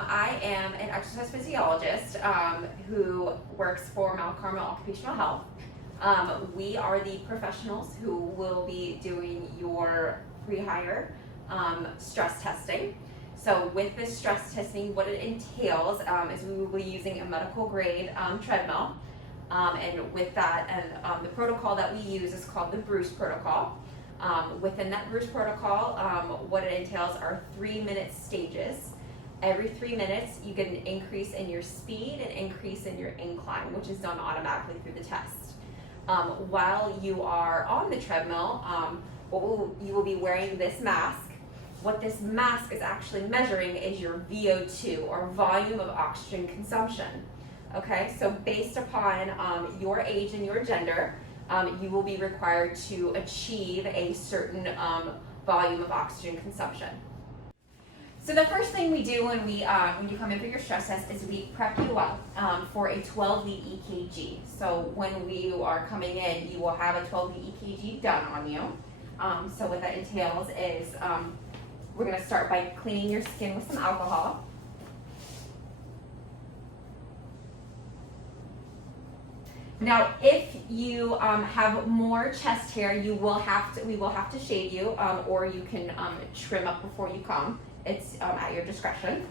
I am an exercise physiologist who works for Mount Carmel Occupational Health. We are the professionals who will be doing your rehire stress testing. So with this stress testing, what it entails is we will be using a medical grade treadmill. And with that, and the protocol that we use is called the Bruce protocol. Within that Bruce protocol, what it entails are 3-minute stages. Every 3 minutes, you get an increase in your speed and increase in your incline, which is done automatically through the test. While you are on the treadmill, you will be wearing this mask. What this mask is actually measuring is your VO2, or volume of oxygen consumption. Okay, so based upon your age and your gender, you will be required to achieve a certain volume of oxygen consumption. So the first thing we do when you come in for your stress test is we prep you up for a 12-lead EKG. So when you are coming in, you will have a 12-lead EKG done on you. So what that entails is we're going to start by cleaning your skin with some alcohol. Now, if you have more chest hair, we will have to shave you, or you can trim up before you come. It's at your discretion.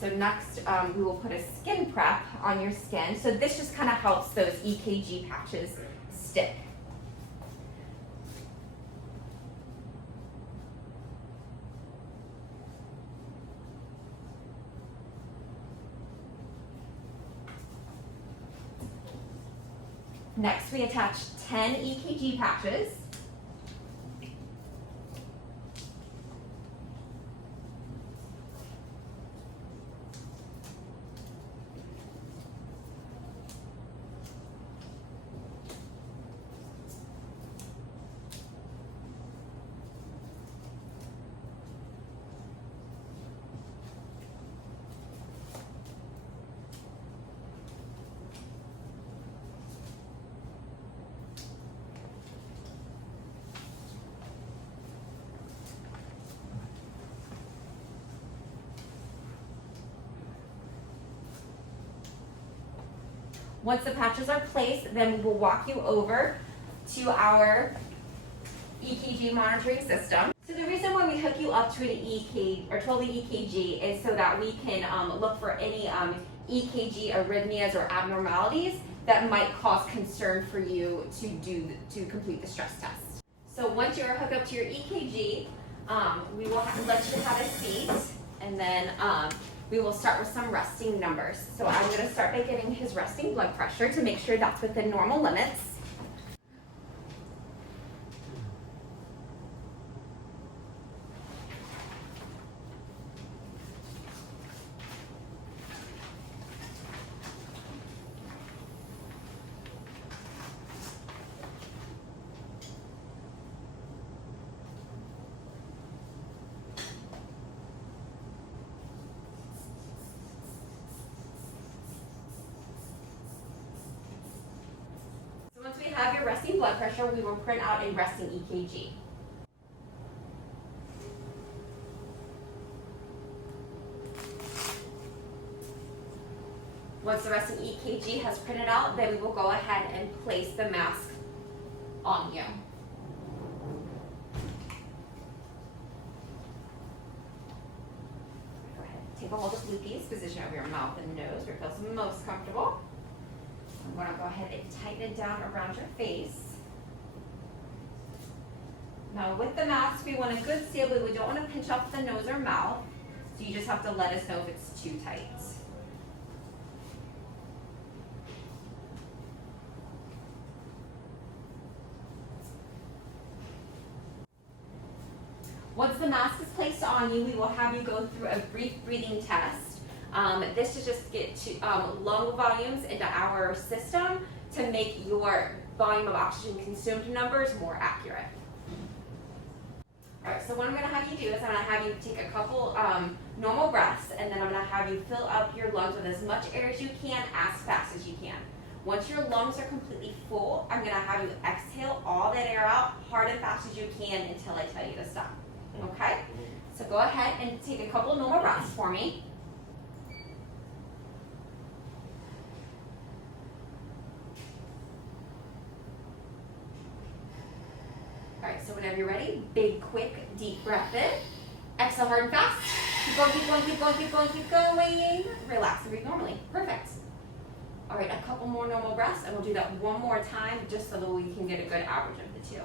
So next, we will put a skin prep on your skin. So this just kind of helps those EKG patches stick. Next, we attach 10 EKG patches. Once the patches are placed, then we will walk you over to our EKG monitoring system. So the reason why we hook you up to an EKG or 12-lead EKG is so that we can look for any EKG arrhythmias or abnormalities that might cause concern for you to complete the stress test. So once you're hooked up to your EKG, we will let you have a seat, and then we will start with some resting numbers. So I'm going to start by getting his resting blood pressure to make sure that's within normal limits. Once we have your resting blood pressure, we will print out a resting EKG. Once the resting EKG has printed out, then we will go ahead and place the mask on you. Go ahead, take a hold of Lukey's position over your mouth and nose where it feels most comfortable. I'm going to go ahead and tighten it down around your face. Now with the mask, we want a good seal, but we don't want to pinch off the nose or mouth. So you just have to let us know if it's too tight. Once the mask is placed on you, we will have you go through a brief breathing test. This is just get to lung volumes into our system to make your volume of oxygen consumed numbers more accurate. All right, so what I'm going to have you do is I'm going to have you take a couple normal breaths, and then I'm going to have you fill up your lungs with as much air as you can, as fast as you can. Once your lungs are completely full, I'm going to have you exhale all that air out hard and fast as you can until I tell you to stop. Okay? So go ahead and take a couple normal breaths for me. All right, so whenever you're ready, big, quick, deep breath in. Exhale hard and fast. Keep going, keep going, keep going, keep going, keep going. Relax and breathe normally. Perfect. All right, a couple more normal breaths, and we'll do that one more time just so that we can get a good average of the two.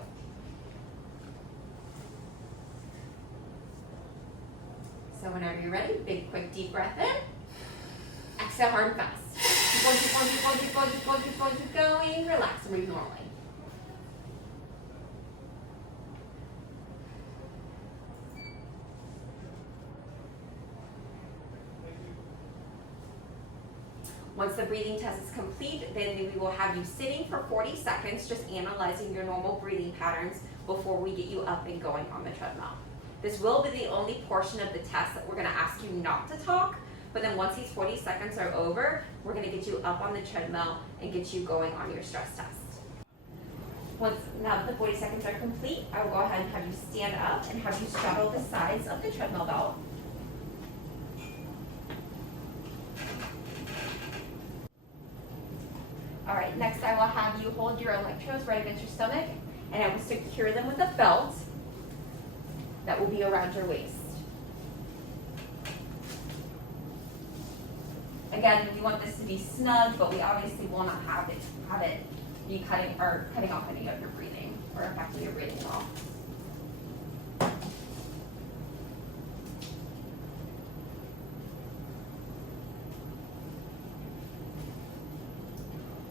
So whenever you're ready, big, quick, deep breath in. Exhale hard and fast. Keep going, keep going, keep going, keep going, keep going, keep going, keep going. Relax and breathe normally. Once the breathing test is complete, then we will have you sitting for 40 seconds, just analyzing your normal breathing patterns before we get you up and going on the treadmill. This will be the only portion of the test that we're going to ask you not to talk, but then once these 40 seconds are over, we're going to get you up on the treadmill and get you going on your stress test. Now that the 40 seconds are complete, I will go ahead and have you stand up and have you straddle the sides of the treadmill belt. All right, next I will have you hold your electrodes right against your stomach, and I will secure them with a belt that will be around your waist. Again, we want this to be snug, but we obviously will not have it be cutting off any of your breathing or affecting your breathing at all.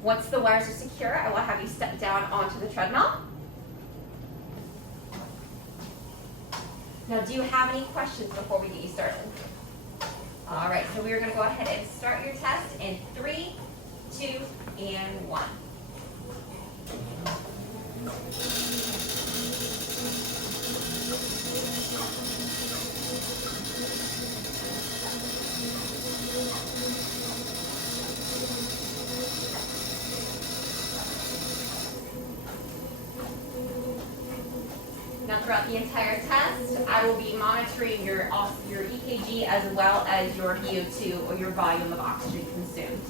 Once the wires are secure, I will have you step down onto the treadmill. Now, do you have any questions before we get you started? All right, so we are going to go ahead and start your test in 3, 2, and 1. Now, throughout the entire test, I will be monitoring your EKG as well as your VO2, or your volume of oxygen consumed.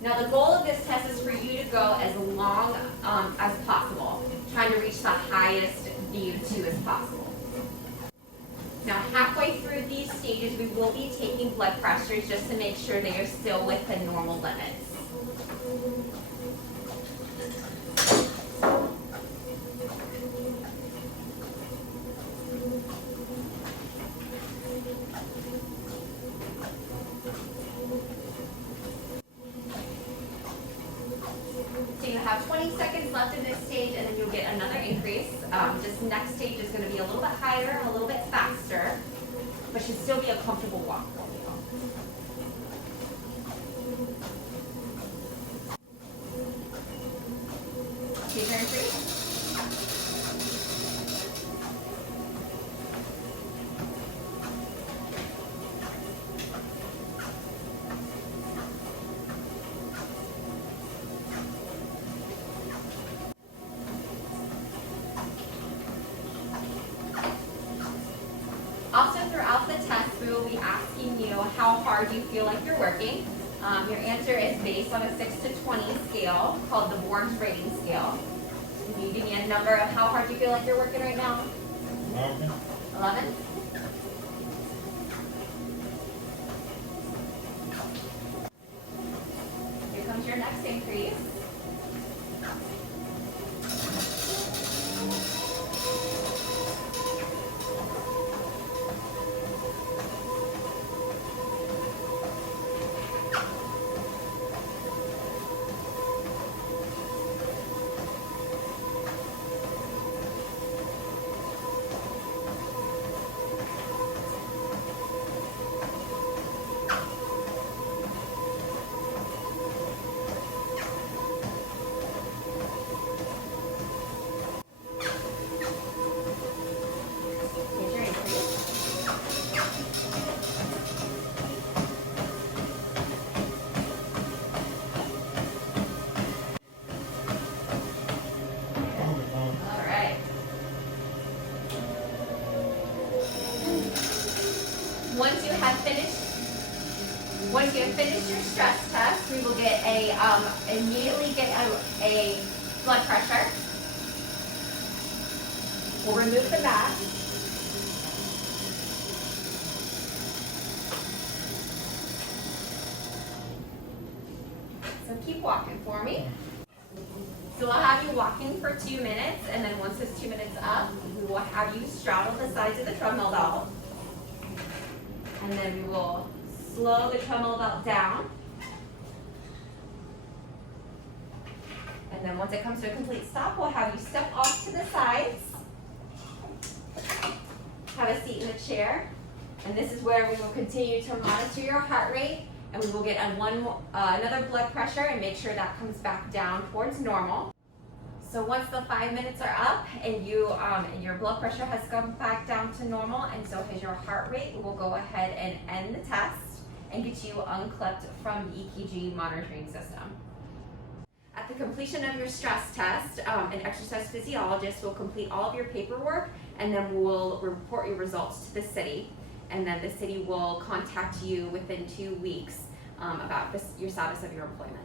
Now, the goal of this test is for you to go as long as possible, trying to reach the highest VO2 as possible. Now, halfway through these stages, we will be taking blood pressures just to make sure they are still within normal limits. So you have 20 seconds left in this stage, and then you'll get another increase. This next stage is going to be a little bit higher and a little bit faster, but should still be a comfortable walk for you. Take your increase. Also, throughout the test, we will be asking you how hard you feel like you're working. Your answer is based on a 6 to 20 scale called the Born's rating scale. Can you give me a number of how hard you feel like you're working right now? 11. 11? Here comes your next increase. once you have finished your stress test, we will get immediately get a blood pressure. We'll remove the mask. So keep walking for me. So I'll have you walking for 2 minutes, and then once it's 2 minutes up, we will have you straddle the sides of the treadmill belt. And then we will slow the treadmill belt down. And then once it comes to a complete stop, we'll have you step off to the sides. Have a seat in the chair. And this is where we will continue to monitor your heart rate, and we will get another blood pressure and make sure that comes back down towards normal. So once the 5 minutes are up and your blood pressure has come back down to normal, and so has your heart rate, we will go ahead and end the test and get you unclipped from the EKG monitoring system. At the completion of your stress test, an exercise physiologist will complete all of your paperwork, and then we'll report your results to the city, and then the city will contact you within 2 weeks about your status of your employment.